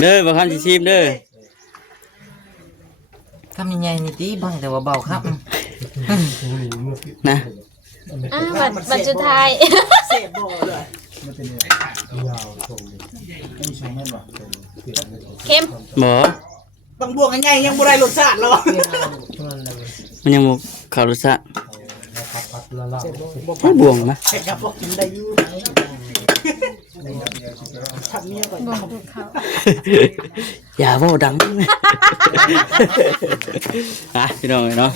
เด้อบ่คันสิชิมเด้อทำยังไงนี่ตีบังแต่ว่าเบาครับนะบัตรสุดท้ายเสพบ่เลยเค็มบ่บางบวกกันใหญ่ยังบ่ได้รสชาติหรอกมันยังบ่เข้ารสชาติให้บวงมาแค่กับพวกกินได้อยู่ทำเมียก่อนอย่าเว้าดังอ่ะพี่น้องเนาะ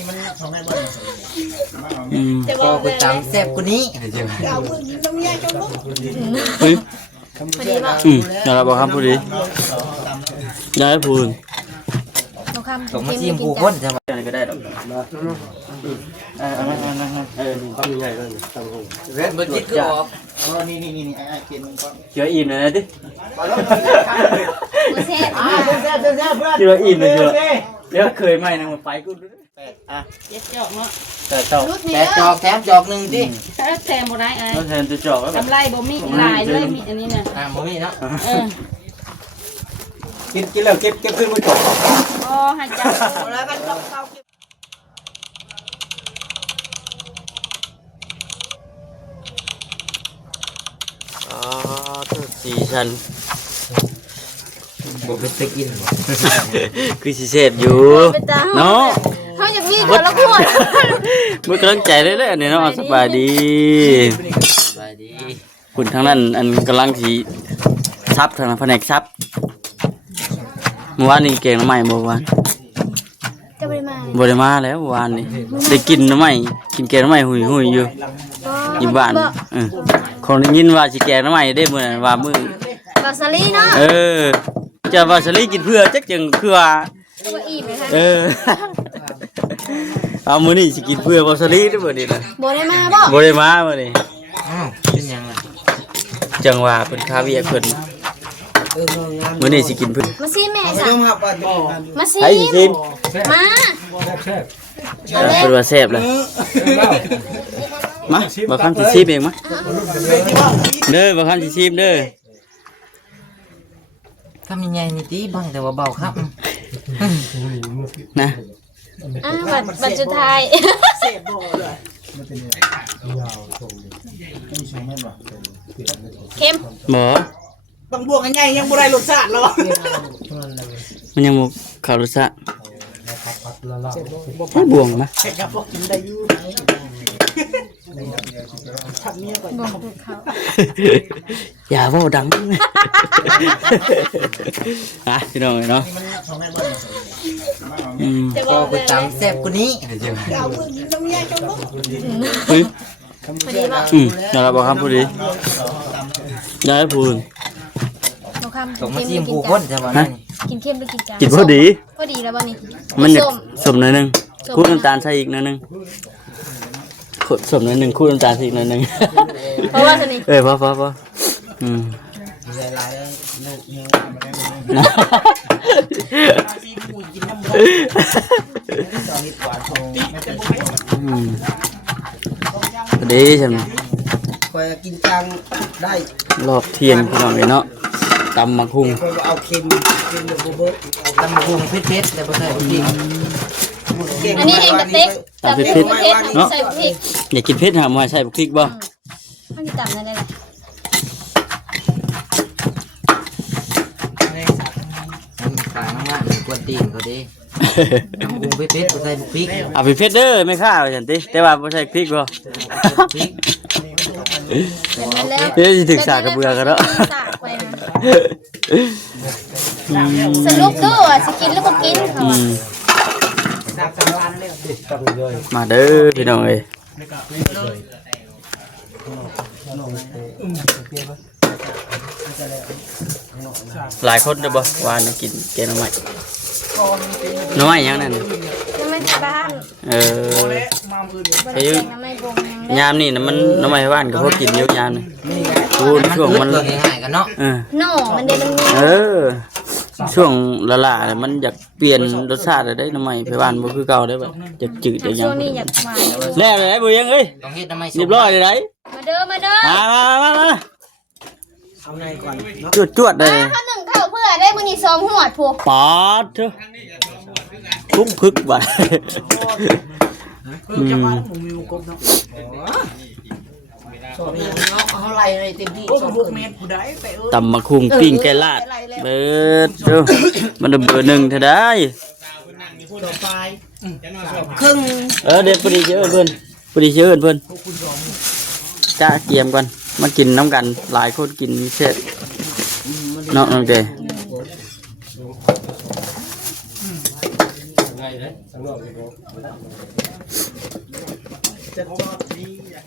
ก็ไปตามแซ่บกว่านี้เอาเพิ่งกินน้ำเมียจังบ่ เฮ้ยอย่าละบ่คำพูดดิอย่าให้พูดส่งมาชิมผู้คนจะมาอะไรก็ได้ดอกทำยังไงเลยตั้งห้องเว็บบัญชีก็ออกนี่กินมันก่อนเชื่ออิ่มเลยนะดิเซ่แซ่บเพื่อน เชื่ออิ่มเลยเดี๋ยวเคยไหมนะมาไปกูเจ็ดจอกเนาะแต่จอกแต่จอกแถมจอกหนึ่งดิแถมบ่ได้ไอ้แทนจะจอกแล้วกำไรบ่มีลายเลยมีอันนี้น่ะบ่มีเนาะกินแล้วเก็บขึ้นมาจอกอ๋อให้จับแล้วกันต้องเข้าสีชันบ่เป็นตะกินคือสิเสพอยู่เนาะเขาอยากมีคนละขวดมื้อกำลังใจเลยๆนี่เนาะสบายดีคุณทางนั้นอันกำลังสิซับทางแผนกซับเมื่อวานนี้เก่งน้ำใหม่เมื่อวานจะบ่ได้มาแล้วเมื่อวานนี้ได้กินน้ำใหม่กินแกงน้ำใหม่หุยอยู่อยู่บ้านคนได้ยินว่าสิแกงน้ำใหม่ได้มื้อนั้นว่ามื้อวาซาลีเนาะจะวาซาลีกินเพื่อจักจังคือว่าอิ่มนะคะเอามื้อนี้สิกินเพื่อวาซาลีเด้อมื้อนี้นะบ่ได้มาบ่บ่ได้มามื้อนี้เป็นหยังล่ะจังว่าเพิ่นคาเวียเพิ่นมื้อนี้สิกินเพื่อมาซิแม่ซะมาซิให้กินมาเพิ่นว่าแซ่บเลยมาบ่คันสิชิมเองมาเด้อบ่คันสิชิมเด้อทำยังไงนี่ตีบังแต่ว่าเบาครับนะบัตรสุดท้ายเสพบ่เลยเค็มบ่บางบวกกันใหญ่ยังบ่ได้รสชาติหรอกมันยังบ่เข้ารสชาติให้บวงมาแค่กับพวกกินได้อยู่ทำเมียก่อนอย่าเว้าดังอ่ะพี่น้องเนาะก็ไปตามแซ่บกว่านี้เอาเพิ่งกินน้ำเมียจังบ่เฮ้ยอย่าละบ่คำพูดดิอย่าให้พูดส่งมาชิมผู้คนจะมากินเค็มหรือกินจางกินพอดีแล้วบ่นี่มันสมหน่อยนึงคูดน้ำตาลใส่อีกหน่อยนึงสมหน่อยนึงคูดน้ำตาลใส่อีกหน่อยนึงเพราะว่าตัวนี้พอดีฉันคอยกินจังได้รอบเที่ยงพี่น้องเลยเนาะตำมักหุ่งเอาเค็มโบ๊ะตำบักหุ่งเผ็ดๆแต่บ่ใส่พริกอันนี้เองกระเต๊กตำเผ็ดเนาะใส่พริกอยากกินเผ็ดหามาใส่พริกบ่มันตำนั่นได้ขายมากๆกวนตีนเขาดิตำบักหุ่งเผ็ดๆบ่ใส่พริกเอาไปเผ็ดเด้อไม่ข้าวฉันติแต่ว่าบ่ใส่พริกบ่พริกเดี๋ยวสิถึงสากกระเบือกันเนาะสรุปดูว่าสิกินหรือบ่กินมาเด้อพี่น้องเอ้ยหลายคนเด้อบ่วานกินแกงหน่อไม้หน่อไม้ยังนั่นน้ำไม้บ้านยามนี่นะมันหน่อไม้บ้านก็พอกินเยอะยามนี่ช่วงมันง่ายๆกันเนาะหน่อมันได้มันช่วงละๆมันอยากเปลี่ยนรสชาติได้หน่อไม้ไปบ้านบ่คือเก่าได้บ่อยากจืดอย่างช่วงนี้อยากหวานแล้วเลยบ่ยังเอ้ยต้องเฮ็ดหน่อไม้เรียบร้อยเลยได้มาเด้อเอาไงก่อนจวดๆได้ข้าวหนึ่งข้าว นี่ซ้อมหวดผู้ ปาดเถอะทุกพึกบ่ จะมาผมมีวงกลมเนาะสอบเนี่ยเนาะเอาไรเลยเต็มที่สอบ6 เมตรผู้ใดไปเอ้ย ตำมะคุงปิ้งไก่ลาดเบิดเด้อมันเบอร์หนึ่งเท่าได้ ต่อไปครึ่ง เด็ดพอดีเชื่อเพิ่นพอดีเชื่อเพิ่นจ้าเตรียมกันมากินน้ำกันหลายคนกินเสร็จเนาะน้องเจ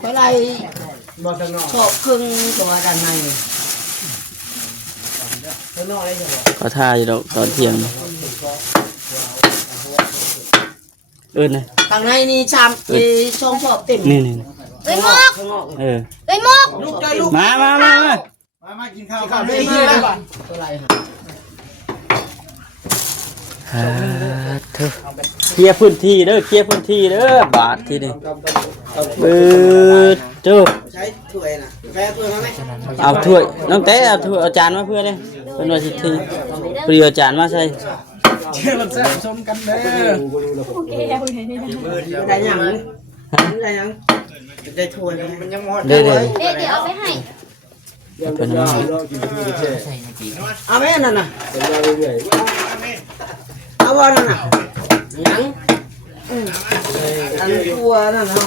อะไรชอบครึ่งตัวด้านใน ก็ท่าอยู่ดอกตอนเที่ยงนะ ข้างในนี่ชามช่องชอบเต็ม นี่ เอ้ยมอก ข้างนอก เออ เอ้ยมอก ลูกใจลูก มา กินข้าวเลยก่อนตัวอะไรฮะ เธอเคลียร์พื้นที่เด้อเคลียร์พื้นที่เด้อบาทที่นี่เบิดเด้อ ใช้ถ้วยนะแพ้ถ้วยไหม เอาถ้วยน้องเต้เอาถ้วยเอาจานมาเพื่อเลยเป็นว่าสิทีเปรียวจานมาใส่ เชื่อมันแซ่บชมกันเด้อได้ยังได้ยังได้ถ้วยมันยังหมด เด้อ เดี๋ยวเอาไปให้ เป็นว่า เอาแม่นั่นน่ะเอาว่านั่นน่ะยังอันตัวนั่นน่ะ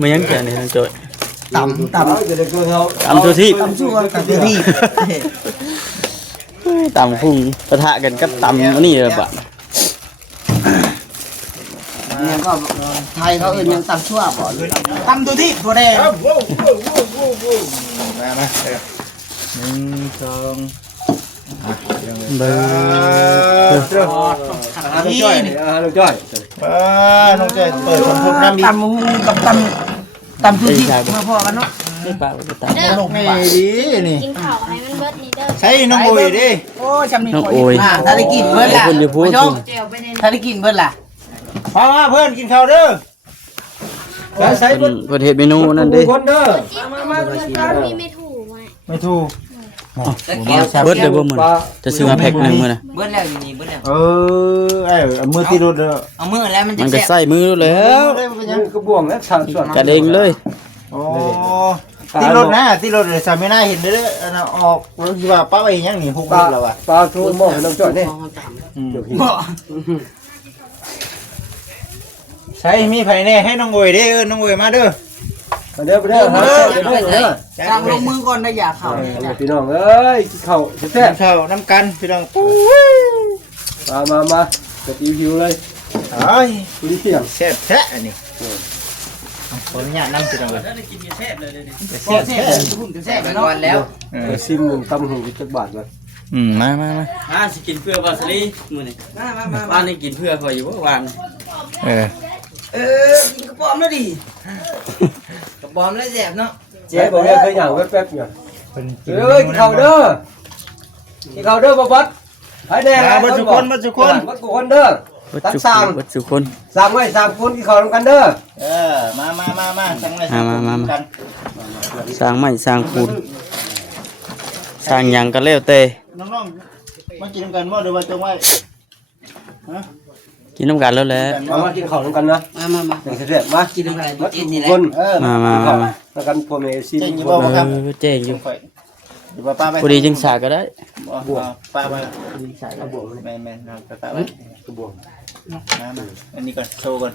มันยังแก่นี่น้องโจ้ย ต่ำตำตัวที่ ชั่วกับที่ ตำพุ่งปะทะกันกับตำอันนี่เลยบะ เนี่ยก็ไทยเขาเอื่นยังต่ำชั่วบ่ต่ำตัวที่ตัวแดง เบิด นี่น้องจ้อยน้องจ้อยเปิดคนพบน้ำต่ำหูกับต่ำตัวที่มาพอกันเนาะ นี่ปลาไปต เด้อ ลกนี่ดีนี่ กินข้าวให้มันเบิดนี่เด้อ ใช้น้องโอยดิโอ้จำนี่ ำน้องโอ้ย ถ้าได้กินเบิดล่ะ คนอยู่พูด ถ้าได้กินเบิดล่ะพอมาเพื่อนกินข้าวเด้อใช้ เป็นประเทศเมนูนั่นดิ คนเด้อ มีไม่ถูกไหม ไม่ถูก เบิดเลยบ่มึงจะซื้อมาแพ็คหนึ่งมื้อน่ะ เบิ้ลแล้วอยู่นี่เบิ้ลแล้ว มือตีรถเด้อ เอามือแล้วมันจะ มันก็ แซ่บ ใส่มือแล้ว กระบวงแล้วทางส่วน กันเองเลย โอ้ตีรถนะตีรถเลยสามไม่น่าเห็นเด้ออันน่ะออกรถที่ว่าป้าไว้ยังนี่6 แล้วอ่ะ ปลาทูหม้อน้ำจ่อยนี่ ใช้มีไผแน่ให้น้องโอยเด้อน้องโอยมาเด้อ เด้อไปเด้อหาเด้อ ตั้งลงมือก่อนได้อย่าเข้า พี่น้องเอ้ยเข้าแซ่บ เข้าน้ำกันพี่น้องปุ้ย มาจะตีหิวเลย เอ้ย คุยเสียง แซ่บแท้อันนี้ขออนุญาตนั่งพี่น้องเลยแซ่บแซ่บ ไป เนาะ ก่อนแล้ว ซิมหนึ่งตำหูจักบาทมา อ่าสิกินเพื่อบาสลีมื้อนี้บ้านนี่กินเพื่อคอยอยู่บ่วาน กินกระป๋อมแล้วดิ กระบอมแล้วแซ่บเนาะ เจ๊บอกเนี่ยเคยอย่างแป๊บๆเนี่ยเอ้ยกินข้าวเด้อกินข้าวเด้อบ่บัดไผแดงบัดทุกคนเด้อ วัดสุคน สั่งไว้3คนกินข้าวนำกันเด้อ มาจังเลย มาสร้างไม้สร้างปูนสร้างหยังก็แล้วแต่ น้องๆมากินกันบ่หรือว่าจงไว้ กินน้ำกันแล้วแหละ มากินข้าวนำกันนะ มา แซ่บมากินกันมาทุกคน มา แล้วกันพ่อแม่ FC เจ๊งอยู่บ่ครับ เจ๊งอยู่ หรือว่าป้าไป พอดีจึงสาก็ได้ บวกป้าไป ใส่กระบวง แม่ๆครับป้าไป กระบวง มาอันนี้ก่อนโชว์ก่อน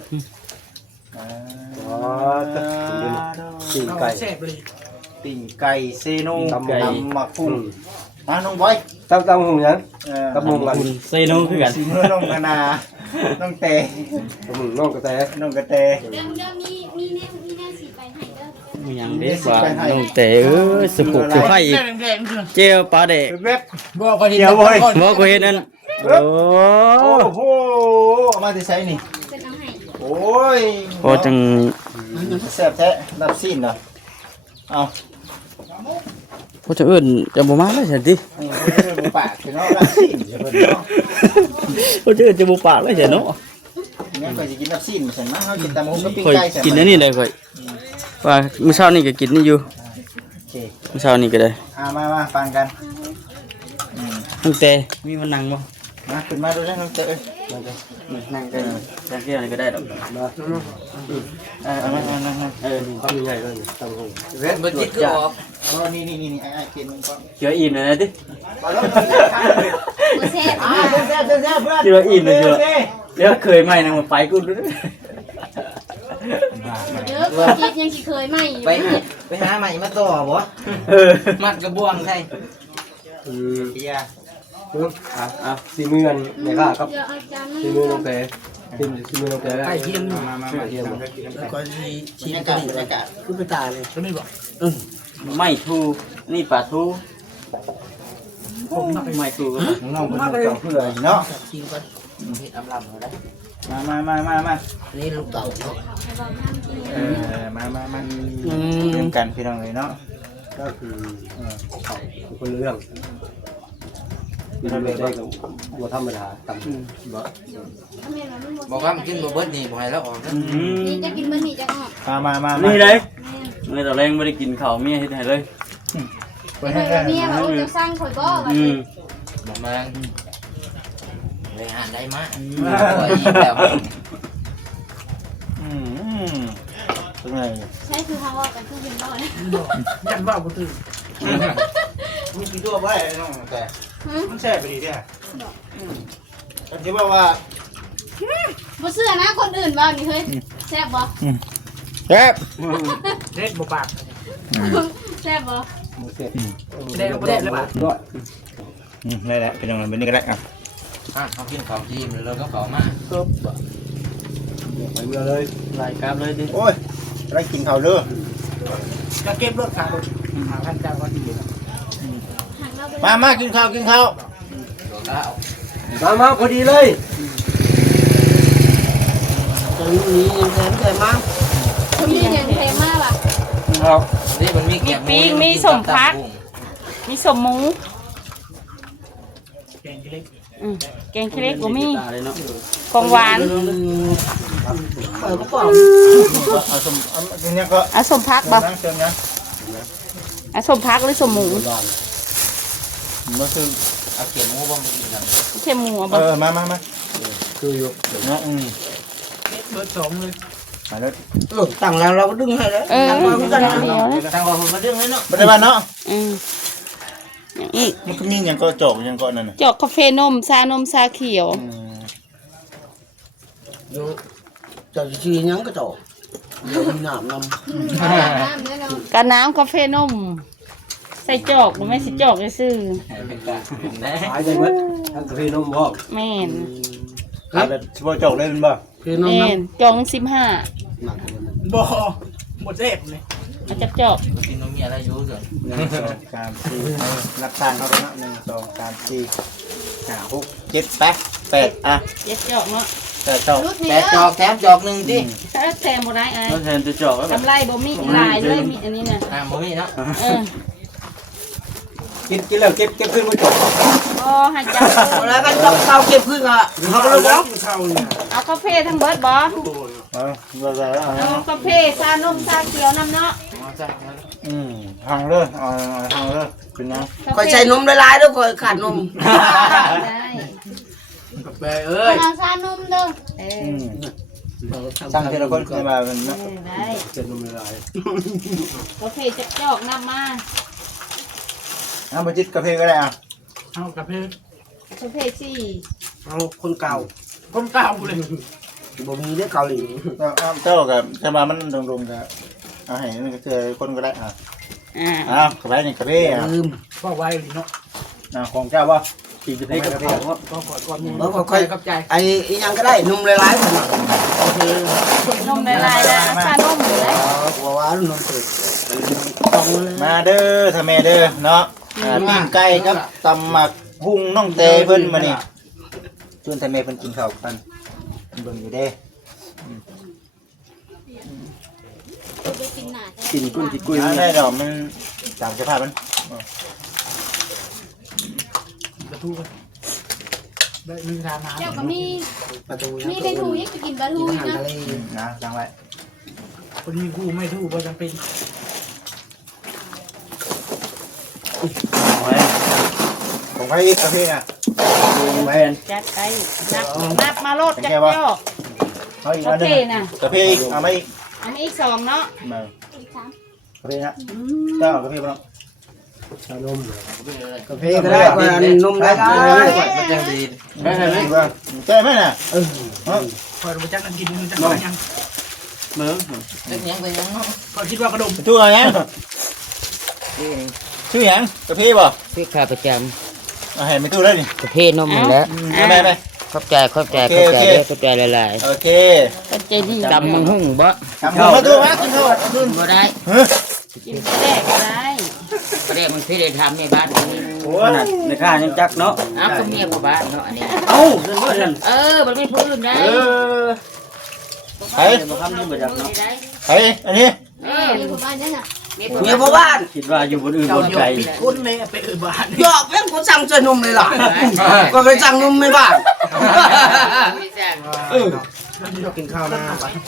อ๋อตีไก่ ติ่งไก่เซโนตำหมักกุ้งน้องบอย ตำหูยังตำหูกัน คุณเซโนคือกัน สีมือน้องนาน้องเต ตำหูน้องกระแต น้องกระเต เด้อมีแนวสีไปให้เด้อ มีหยังเด็กว่าน้องเต๋สกุกคือไฟอีกเจียวปลาเด็ก เว็บบอกไปเดียวบอย บ่กูเห็นนั่นโอ้ โอ้โหมาที่ไซนี่ เป็นเอาให้ โอ้ย โอ้จัง แซ่บแท้นับซีนเหรอเอา บ่จะเอิ้นจะบ่มาเลยซั่นติ ปากคือเนาะนับซีนจะเป็นเนาะ บ่จะเอิ้นจะบ่ปากเลยซั่นเนาะ งั้นก็จะกินนับซีนเหมือนกันนะเขากินตำหูกับปิ้ง ข่อย ไก่ใช่ไหม กินอันนี้ได้ข่อยว่ามื้อเช้านี่ก็กินนี่อยู่ เค เมื่อเช้านี้ก็ได้ มาฟังกัน ตั้งแต่มีมันนั่งบ่ มาขึ้นมาดูได้น้องเต๋อ นั่งกันนั่งเที่ยวอะไรก็ได้ดอก นั่ง ทำยังไงเลยทำห้อง เว้นบ่จิตก็ออก นี่ไอ้กินมันก่อน เกี่ยวอิ่มเลยนะดิ บ่แซ่บ แซ่บเพื่อน เกี่ยวอิ่มเลยเกี่ยวเดี๋ยวเคยไหมนะมาไปกูดู เด้อคิดยังสิเคยไหมอยู่ ไปหาใหม่มาต่อบ่ มัดกระบวงใช่ เฮีย สีมือกันในข้าครับ เดี๋ยวเอาจานนึง สีมือน้องแต่สีมือน้องแต่ได้ มาเฮียแล้วก็ชี้กันบรรยากาศคือไปตาเลยเขาไม่บอก ไม่ทูนี่ปลาทูไม่ทูก็ น้องคนเก่าเพื่อเนาะ เฮ็ดอำลำเขาได้ มานี่ลูกเต่ามาเรื่องกันพี่น้องเลยเนาะ ก็คือคนเรื่องไม่ได้กับวัวธรรมดาต่ำบ่ บอกว่ามันกินบ่เบิดนี่บ่ให้แล้วออก นี่จะกินมื้อนี้จะออก มา นี่เลยเมื่อตอนแรกไม่ได้กินข้าวเมียเฮ็ดให้เลย เฮ้ยเมียว่าโอ้จะสร้างข่อยบ่ว่า บ่มาเลยหานได้มาโอ้ยแล้ว เป็นไง ใช่คือเฮาว่ากันคือเห็นบ่เนี่ย ยันว่ากูตื่นมีกี่ตัวไว้น้องแต่มันแซ่บไปดีเนี่ยผมคิดว่า บ่เชื่อนะคนอื่นว่านี่เฮ้ยแซ่บบ่ แซ่บ แซ่บบ่ ได้แล้วป่ะได้แล้วเป็นยังไงเป็นนี่ก็ได้อ่ะ เขากินข้าวจีมแล้วก็ข้าวมา ไปเมื่อเลย รายการเลยดิ โอ้ยได้กินข้าวเด้อ หักเราไป มากินข้าว มาพอดีเลย คนนี้ยังแถมมาล่ะ ครับ นี่มันมีแกง มีปิ้งมีสมพัก มีสมหมูแกงขี้เล็กก็มี ตาเลยเนาะ ของหวาน เอาสมอันนี้ก็ เอาสมพักบ่ นั่งเชิญนะ เอาสมพักหรือสมหมู มาคือ เอาเขียนหมูบ่มากินกัน เค็มหมูบ่ มาคืออยู่เดี๋ยวนะมาเลย ตั้งแล้วเราก็ดึงให้แล้ว เออเดี๋ยวนะ ตั้งว่าผมมาดึงให้เนาะ ไม่ได้บ้านเนาะ อย่างอีก มันก็มีอย่างก็จอกอย่างก็นั่นน่ะ จอกกาแฟนมชานมชาเขียว จะชียังก็ต่อมีน้ำน น้ำเด้อเนาะ กะน้ำกาแฟนม ใส่จอกบ่แม่นสิจอกซื่อ เป็นกะนะ หายใจมั้ยทั้งกาแฟนมพ่อ แม่น แบบชิบจอกได้เป็นบ่ ำคือน้ำ แม่นจอง15 บ่หมดเจ็บเลย มาจับจอก กินนมมีอะไรอยู่เกิน 1 2 3 4รับทางเขาไปเนาะ1 2 3 4 5 6 7 8อ่ะ เจ็ดจอกเนาะ แต่จอก รุดนี่ แต่ เด้ จ อ อกแถมจอกหนึ่งดิ ถ้าแทนบ่ได้อ้าย แล้วแทนจะจอกแล้วแบบ กำไรบ่มีหลายเลยมีอันนี้น่ะ บ่มีเนาะ เออ กินแล้วเก็บขึ้นมาจบ บ่ให้จับ แล้วกันต้องเข้าเก็บพึ่งอ่ะเขาก็เลยบอก เอากาแฟทั้งเบิดบ่ แล้ว เอากาแฟชานมชาเขียวน้ำเนาะ ทางเลยทางเลยเป็นไง คอยใช้นมละลายด้วยคอยขาดนม ได้ ไปเอ้ย เอาชานมเด้อ เออ สั่งทีละคนจะมาเป็น ได้ เจ็ดนมละลาย กาแฟจะจอกน้ำมา น้ำบจิตกาแฟก็ได้อ่ะ เอากระเพาะ กาแฟสี่ เอาคนเก่าเลยบ่มีเด้อเกาหลี เจ้ากับจะมามันดงๆกับเอาให้นี่ก็คือคนก็ได้อ่ะ อ่า กาแฟนี่กาแฟอ่ะ ลืม ของเจ้าป่ะสี่สิบกาแฟ บ่ค่อยไอ้ยังก็ได้นมละลายขนาดโอเคน มละลายนะชานมอยู่เลย หัวหวานนมสดต้องเลย มาเด้อทำแม่เด้อเนาะปิ้งไก่ครับตำหมักหุ้งน้องเตเพิ่นมานี่ชวนทำแม่เพิ่นกินข้าวกันเบิ่งอยู่เด้ ไปกินหน้า กินกุ้งกินกุ้ย ได้ดอกมันตามสภาพมัน เจ้าก็มี ประตู มีเป็นหูยังไปกินปลาทู อา อี หาก ร นะ ทะเล นะจังไว้ คนมีคู่ไม่ทู่บ่จำเป็น ผมให้อีกกาแฟน่ะ จัดไปนับมาโลดจักจอก เอาอีก โอ อันห เค นึง นะ กาแฟอีกเอามาอีก อันนี้อีก2เนาะ มากาแฟนะเจ้าเอากาแฟบ่เนาะ กาแฟก็ได้ก็อันนมได้ มันยังดี ได้ไหมว่าแก้ไหมน่ะเมือป็นยังเนาะ ชื่ออะไรยังชื่อหยังกาแฟบ่ พี่ขาประจ เอาให้ไม่ตู้เลยนี่ ำประเภทนมแล้ว แม่ ขอบใจหลาย โอเค ก็ใจดี ๆตำมึงหุ่งบ่ ทำมาตู้มากินข้าว บ่ได้ กินแรกก็ได้ ประเดี๋ยวมันพี่ได้ทำในบ้านนี้ โอ้ยในข้ายังจักเนาะ อ้าวก็เมียกับบ้านเนาะอันนี้ เอ้าเพิ่นว่าซั่น มันไม่พูดได้ ไป บ่ทำนี่บ่จักเนาะ ไปอันนี้ มีผู้บ้านยังอ่ะ เมียพ่อบ้าน คิดว่าอยู่บนอื่นบนไกล หยอกเล่นกูสั่งเจอนมเลยล่ะก็ไปสั่งนมในบ้าน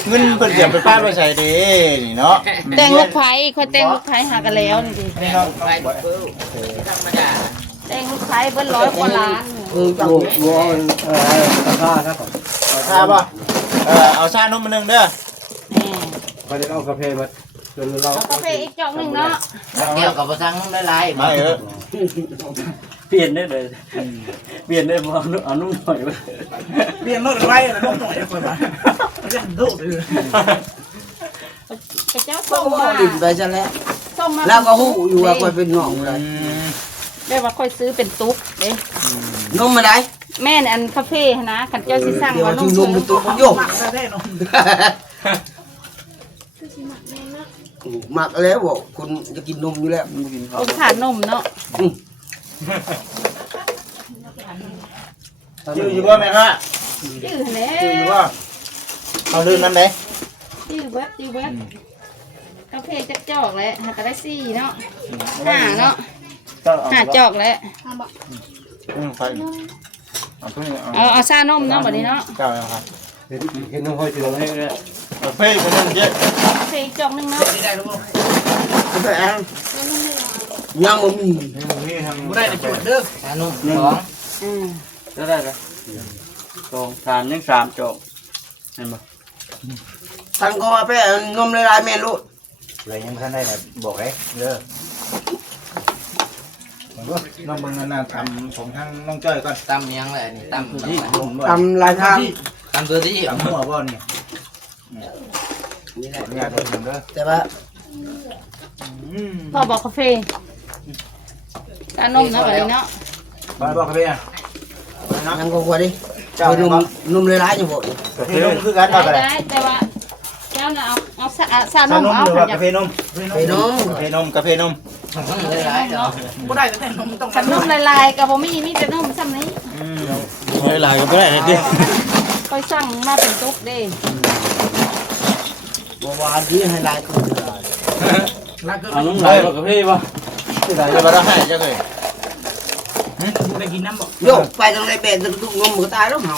เงินเพิ่นเก็บไปป้าไปใส่ดีนี่เนาะ แต่งลูกไผ่ค่อยแต่งลูกไผ่หากันแล้วนี่ดิ นี่เนาะ ไปเบิ้ลธรรมดา แต่งลูกไผ่เบิ้ล100 กว่าล้าน จัง วัวราคาครับ เอาชาป่ะเอาชานมมาหนึ่งเด้อ แหม่ ไปเอากาแฟมาจนเรา เอากาแฟอีกจอกหนึงเนาะ แก้วกับประทังหลายๆ มาเออ เปลี่ยนได้เลยเปลี่ยนได้บ่เอานุ่มหน่อยเว้ย กระเจ้าส่งมา ดื่มไปซะแล้ว ส่งมา แล้วก็หู้อยู่ว่าคอยเป็นน้องเลย ได้ว่าค่อยซื้อเป็นตุ๊กเด้ นมมาได้ แม่นอันคาเฟ่นะคันเจ้าสิสั่ง เดี๋ยว ว่า ถึ นุ่ ง ม นมเป็นตัวโยกหมักแล้วบอกคุณจะกินนมอยู่แล้ว โอ้ขาดนมเนาะ ชื่ออยู่บ่แม่ค่ะ จื้อแหล้ ชื่ออยู่ ว บ่เอาลืมน้ำไหน จื้อเบิดกาแฟจักจอกแล้วหาก็ได้4เนาะ5เนาะ เจ้าเอา 5จอกแล้ว ไปเอาเพิ่ง เอาซานมเนาะบัดนี้เนาะ เจ้าเอาครับ เห็นน้องห้อยเถื่อนให้ กาแฟคนนึงเจ๊ กาแฟอีกจอกหนึงเนาะ ยังบ่มี นี่ทำ ชานุ่มสอง อืม ได้เลย2 3ยัง3จอกเห็นบ่ ท่านก็ว่าไปนมละลายแม่ลูก เลยยังท่านได้บอกไอ้เด้อน้องเบิ่งนานๆทำผมทั้งน้องจ้อยก่อน ตำยังแหละนี่ตำ ที่ผม ทำลายทาง ตำตัวที่ ตำหัวบ่นี่นี่แหละอยากให้ผมเด้อ แต่ว่า พ่อบอกกาแฟซานมเนาะบัดนี้เนาะ บ้านบอกกาแฟอ่ะ ยังก็กว่าดิ เจ้า ไปนมละลายอยู่บ่ กาแฟนมคือกันเอาไปเลย ได้แต่ว่าเจ้าน่ะเอาซาน ชาน ม ม เอา หรือ คั ว่าน อยาก กาแฟนม ไปน้อง กาแฟนมกาแฟนม หลายๆเนาะ คันนมลายๆก็บ่มีแต่นมซ้ำนี้ หลายก็บ่ได้ดิ ค่อยสั่งมาเป็นตุ๊กเด้ บ่ว่าดีให้ลายก็ เอานุ่มหลายบ่กับพี่บ่ ที่ไหนจะมาได้ให้เจ้าเคย โยกไปทางไหนเป็ดทุกนมก็ตายแล้วเฮา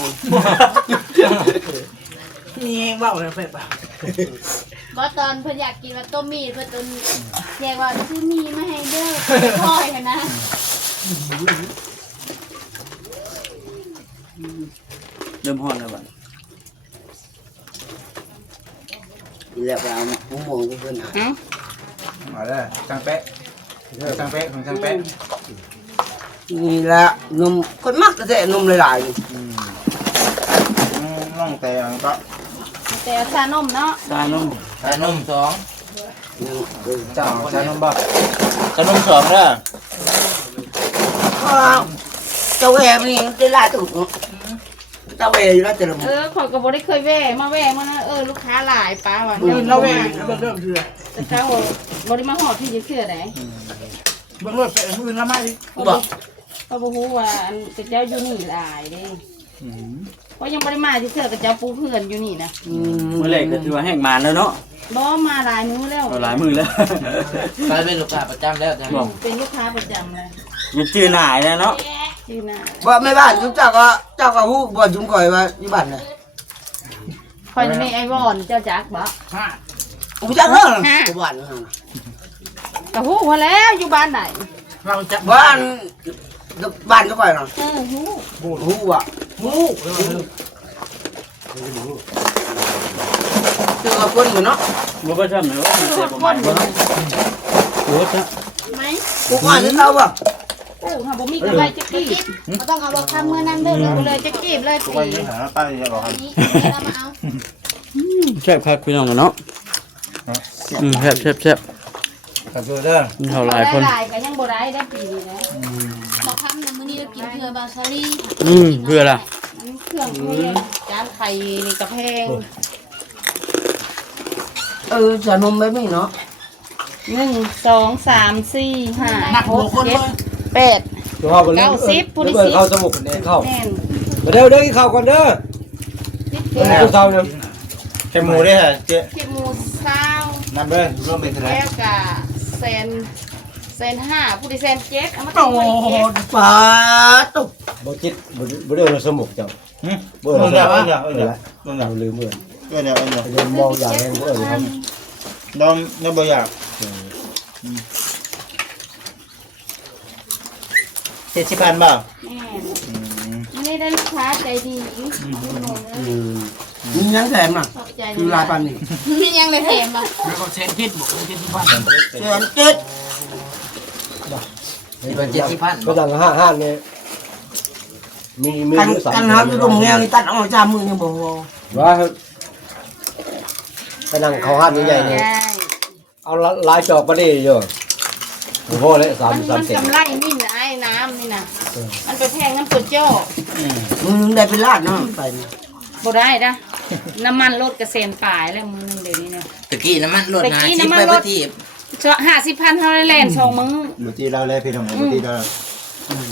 บ่ตอนเพิ่นอยากกินว่าต้มมีเพิ่นจนแยกว่าซื้อมีมาให้เด้อพ่อยกันนะ เริ่มฮ้อนแล้วบัด แล้วไปเอาผู้หมองเพิ่นหา เอ้า มาเลยช่างเป๊ะช่างเป๊ะของช่างเป๊ะ นี่ละนมคนมักก็แท้นมละลาย น้องแต่ก็ แต่ซานมเนาะ ซานุ่ม ชานุ่มสอง เจ้าชานมบ่ชานมสองเด้อ เจ้าแหวนี่ได้ลายตุกเนาะเจ้าแหวอยู่แล้วแต่ละ ข่อยก็บ่ได้เคยแว่มาแว่มานะลูกค้าหลายป้าว่าเราแว่แต่เขาบ่ได้มาหอดที่จะเชื่อได้ บ่ เขาบ่ฮู้ว่าอันเจ้าอยู่นี่หลายเด้เพราะยังบ่ได้มาที่เชื่อกับเจ้าปูเพื่อนอยู่นี่นะ มื้อแรกก็ถือว่าแห้งมานแล้วเนาะ บ่มาหลายมื้อแล้ว เอาหลายมื้อแล้ว กลายเป็นลูกค้าประจำแล้วจ้ะ บอก เป็นลูกค้าประจำเลย ยังจื้อหน้าอีกแล้วเนาะ ชื่อหน้า บ่แม่บ้านเจ้าก็ฮู้บ่จุ่มก่อยว่าอยู่บ้านน่ะ คอยในไอวอนเจ้าจักบ่ บ่จักเด้ออยู่บ้าน ก็ฮู้ว่าแล้วอยู่บ้านไหน เราจะบ้านบ้านก็ค่อยเนาะ หู หูอ่ะ คือเอาคนอยู่เนาะ บ่ก็ทำนะว่ามันเจ็บบ่ใหม่บ่เนาะโอ้จ้ะ ไหม กูก่อนที่เขาอ่ะ โอ้หาบ่มีกระไรจะกีบ เราต้องเอารถทำมือนั่นเด้อ เอาเลยจะกีบเลย ทุกวันนี้หาป้าจะบอก อั ให้ นนี้เรามาเอา แซ่บคักพี่น้องเนาะแซ่บ ขอบคุณเด้อ มันเท่าหลายคน หลายก็ยังบ่ได้ได้ปีนี้นะ บอกคำในมื้อนี้เรากินเพื่อบาซารี เพื่อล่ะ อันเครื่องแพงจานไข่นี่ก็แพง จะนมไม่มีเนาะ 1 2 3 4 5 6 7 8 ตัวเขาก็ 90ผู้ที่ เข้าสมุกเนี่ยเข้า แม่น เดี๋ยวกินข้าวก่อนเด้อ 10 แก้ กิ วน ข้าวเนี่ย แค่หมูได้ฮะเจ๊ เก็บหมูซาว นับเลยร่วมเป็นเท่าไหร่ แล้วก็105ผู้ที่107เอามาตั้งไว้เก็บ ปลาตุก บ่จิตบ่ได้เอาสมุกเจ้า เบิ่งเดี๋ยวเดี๋ยวเดี๋ยวเบิ่งเดี๋ยว เราลืมเมื่อ เดี๋ยวเดี๋ยว เดี๋ยวมองอย่างนั้นบ่เออท น้องน้องบ่อยาก70,000บ่ แม่นไม่ได้ลูกค้าใจดี มียังแถมอ่ะ ขอบใจ คือลายปันนี่ มียังเลยแถมอ่ะ เสียนเจ็ด นี่เป็น70,000 ก็ดังห้างเนี่ยมี กันครับอยู่ตรงแนวนี่ตัดออกจากมือยังบ่พอ ว่าไปนั่งเขาห้างใหญ่ๆเนี่ยเอาลายจอกมาได้เยอะโอ้โหเลย มัน 3 เซน กำไรนี่นะไอ้น้ำนี่นะมันไปแพงน้ำตัวโจ้ ได้เป็นลาดเนาะไป บ่ได้นะน้ำมันรถกระเซ็นปลายแล้วมือนึงเดี๋ยวนี้เนี่ย ตะกี้น้ำมันรถนะ ตะกี้ ที่ น้ำมัน ไป ร ป ถ ระทีป 50,000เท่าไรแลน2มื้อ บ่ตีเราเลยพี่น้องบ่ตีเรา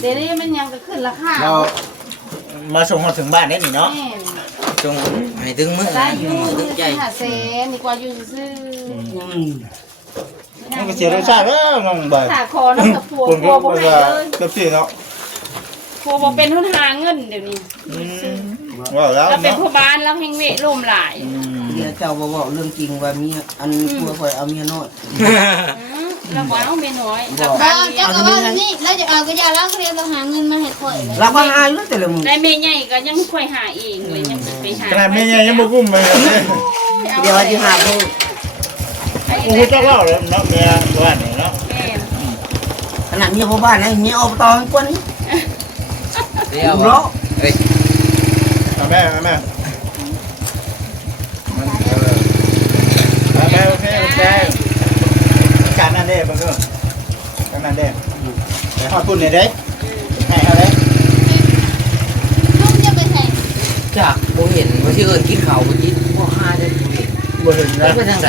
เดี๋ยวนี้มันยังจะขึ้นราคา เรามาส่งมาถึงบ้านได้นี่เนาะ แม่น จงให้ถึงมื้อ ได้อยู่ มื้อถึงใจ 500,000ดีกว่าอยู่ซื้อ มันก็เสียรสชาติแล้วน้องบ่อย ถ้าขอน้ำกับผัว คุณ ผั ก็ วบ่ บ่ ให้ ว่า เลย กับพี่เนาะ ผัวบ่เป็นทุนหาเงินเดี๋ยวนี้ ว่าแล้ว แล้วเป็น เนาะ พ่อบ้านแล้วแห่งเวะล่มหลาย เดี๋ยวเจ้าบอกเรื่องจริงว่ามีอันผัวคอยเอาเมียน้อย แล้วก็เอาเมียน้อย บอก กลับ เจ้า บ้าน ก็ว่านี่แล้วจะเอาก็อย่าแล้วเรียนเราหาเงินมาให้ข่อย เราก็หายแล้วแต่ละมือ ได้เมียใหญ่ก็ยังค่อยหาเองเลยยังไปหา ขนาดแม่ยังบ่กุ้มเลยเนี่ย เดี๋ยวที่หาเพิ่ม โอ้โหเจ้าเล่าเลยเนาะเมียบ้านนี่เนาะ แม่ ขนาดเมียพ่อบ้านนะเมียอบตกว่านี้ เดี๋ยว เนาะ เฮ้ย เอาแม่เอาแม่โอเคโอเคการนั่นเด้บังเอิญการนั่นเด้ไปฮอดพุ่นเลยเด้ให้เขาเด้ ลุงจะไปใส่ จากบ่เห็นว่าสิเอิ้นกินข้าวบ่กินบ่หาได้บ่เห็น บ่เห็น แล้ นะ วเป็นจังได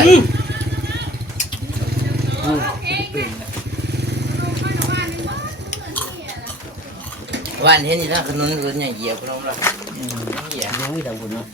วันเห็นนี่นะขนุนเอิ้นใหญ่เหยียบลงแล้วเหยียบ ยังไม่ได้บุญเนาะ